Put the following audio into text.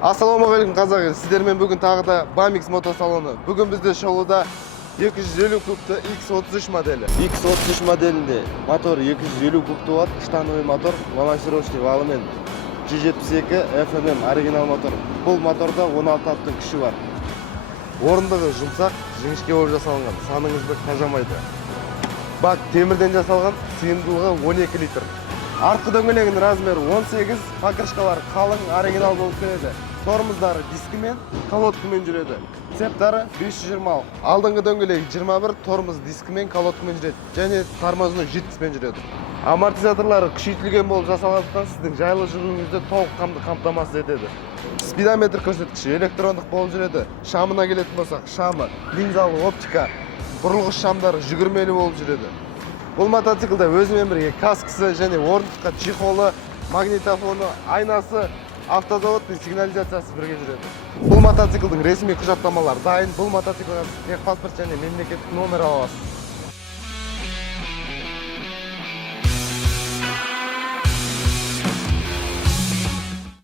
Ассалаумағалейкум қазақ, сіздермен бүгін тағы да Bamix мотосалоны. Бүгін бізде шоуда 250 кубты X33 моделі. X33 моделінде мотор 250 кубты болады, штановый мотор, балансировочный валымен G72 FNM оригинал мотор. Бұл моторда 16 аттың күші бар. Орындығы жұмсақ, жіңішке болып жасалынған, саныңызды қажамайды. Бак темірден жасалған, сыйымдылығы 12 литр. Артқы дөңгелегінің размері 18, покрышкалары қалың, оригинал болып келеді. Тормоздары дискімен, колодкамен жүреді. Цептары 520. Алдыңғы дөңгелегі 21, тормоз дискімен, колодкамен жүреді. Және тормозының житкіспен жүреді. Амортизаторлары күшейтілген болып жасалғандықтан сіздің жайлы жүруіңізді толыққанды қамтамасыз етеді. Спидометр көрсеткіші электрондық болып жүреді. Шамына келетін болсақ, шамы, линзалы оптика, бұрылғыш шамдары жүгірмелі болып жүреді. Бұл мотоциклда өзімен бірге каскасы және орындыққа чехолы, магнитофоны, айнасы, автозаводтың сигнализациясы бірге жүреді. Бұл мотоциклдің ресми құжаттамалары дайын. Бұл мотоциклға техпаспорт және мемлекеттік номер аласыз.